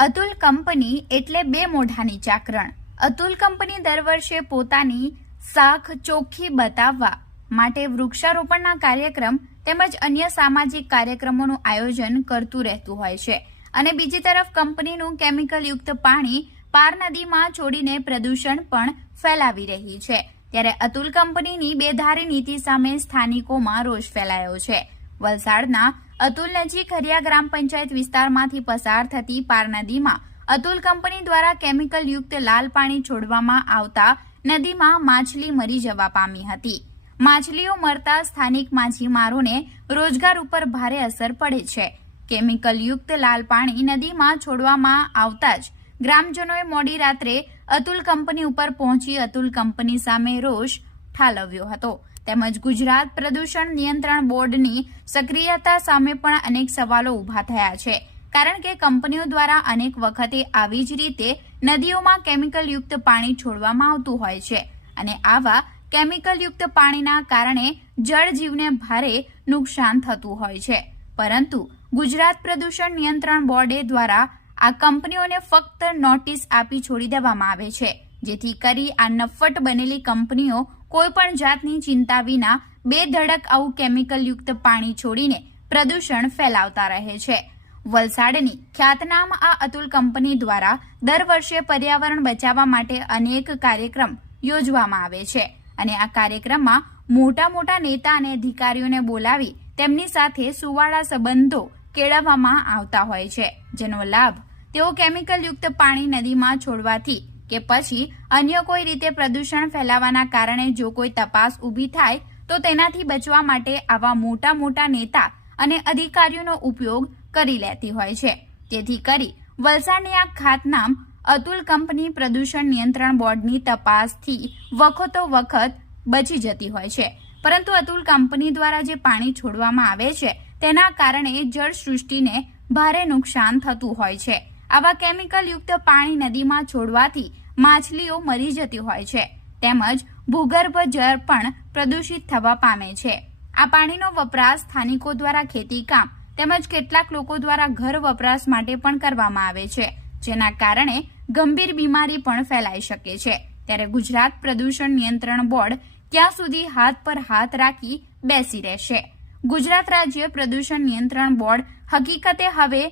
Atul company એટલે બે મોઢાની ચાકરણ. Atul company દર વર્ષે પોતાની શાખ ચોખ્ખી બતાવવા માટે વૃક્ષારોપણના કાર્યક્રમ તેમજ અન્ય સામાજિક કાર્યક્રમોનું આયોજન કરતું રહેતું હોય છે. અને બીજી તરફ કંપનીનું કેમિકલયુક્ત પાણી પાર નદીમાં છોડીને પ્રદૂષણ પણ ફેલાવી રહી છે. ત્યારે અતુલ કંપનીની બેધારી નીતિ સામે સ્થાનિકોમાં રોષ ફેલાયો છે. વલસાડના અતુલ નજીક હરિયા ગ્રામ પંચાયત વિસ્તારમાંથી પસાર થતી પાર નદીમાં અતુલ કંપની દ્વારા કેમિકલ યુક્ત લાલ પાણી છોડવામાં આવતા નદીમાં માછલી મરી જવા પામી હતી. માછલીઓ મરતા સ્થાનિક માછીમારોને રોજગાર ઉપર ભારે અસર પડે છે. કેમિકલ યુક્ત લાલ પાણી નદીમાં છોડવામાં આવતા જ ગ્રામજનોએ મોડી રાત્રે અતુલ કંપની ઉપર પહોંચી અતુલ કંપની સામે રોષ ઠાલવ્યો હતો. તેમજ ગુજરાત પ્રદૂષણ નિયંત્રણ બોર્ડની સક્રિયતા સામે પણ અનેક સવાલો ઊભા થયા છે. કારણ કે કંપનીઓ દ્વારા અનેક વખતે આવી જ રીતે નદીઓમાં કેમિકલયુક્ત પાણી છોડવામાં આવતું હોય છે અને આવા કેમિકલ યુક્ત પાણીના કારણે જળજીવને ભારે નુકસાન થતું હોય છે. પરંતુ ગુજરાત પ્રદૂષણ નિયંત્રણ બોર્ડે દ્વારા આ કંપનીઓને ફક્ત નોટિસ આપી છોડી દેવામાં આવે છે. જેથી કરી આ નફ્ફટ બનેલી કંપનીઓ કોઈ પણ જાતની ચિંતા વિના બે ધડક આવું કેમિકલ યુક્ત પાણી છોડીને પ્રદૂષણ ફેલાવતા રહે છે. વલસાડની ખ્યાતનામ આ અતુલ કંપની દ્વારા દર વર્ષે પર્યાવરણ બચાવવા માટે અનેક કાર્યક્રમ યોજવામાં આવે છે અને આ કાર્યક્રમમાં મોટા મોટા નેતા અને અધિકારીઓને બોલાવી તેમની સાથે સુવાળા સંબંધો કેળવવામાં આવતા હોય છે. જેનો લાભ તેઓ કેમિકલયુક્ત પાણી નદીમાં છોડવાથી કે પછી અન્ય કોઈ રીતે પ્રદૂષણ ફેલાવાના કારણે જો કોઈ તપાસ ઊભી થાય, તો તેનાથી બચવા માટે આવા મોટા મોટા નેતા અને અધિકારીઓનો ઉપયોગ કરી લેતી હોય છે. તેથી કરી વલસાડની આ ખાતનામ અતુલ કંપની પ્રદૂષણ નિયંત્રણ બોર્ડની તપાસથી વખતો વખત બચી જતી હોય છે. પરંતુ અતુલ કંપની દ્વારા જે પાણી છોડવામાં આવે છે, તેના કારણે જળસૃષ્ટિને ભારે નુકસાન થતું હોય છે. આવા કેમિકલયુક્ત પાણી નદીમાં છોડવાથી માછલીઓ મરી જતી હોય છે. તેમજ ભૂગર્ભ જળ પણ પ્રદૂષિત થવા પામે છે. આ પાણીનો વપરાશ સ્થાનિકો દ્વારા ખેતીકામ તેમજ કેટલાક લોકો દ્વારા ઘર વપરાશ માટે પણ કરવામાં આવે છે, જેના કારણે ગંભીર બીમારી પણ ફેલાઈ શકે છે. ત્યારે ગુજરાત પ્રદૂષણ નિયંત્રણ બોર્ડ ક્યાં સુધી હાથ પર હાથ રાખી બેસી રહેશે. ગુજરાત રાજ્ય પ્રદૂષણ નિયંત્રણ બોર્ડ હકીકતે હવે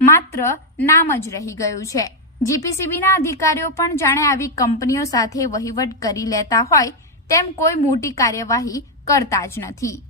માત્ર નામ જ રહી ગયું છે. જીપીસીબીના અધિકારીઓ પણ જાણે આવી કંપનીઓ સાથે વહીવટ કરી લેતા હોય તેમ કોઈ મોટી કાર્યવાહી કરતા જ નથી.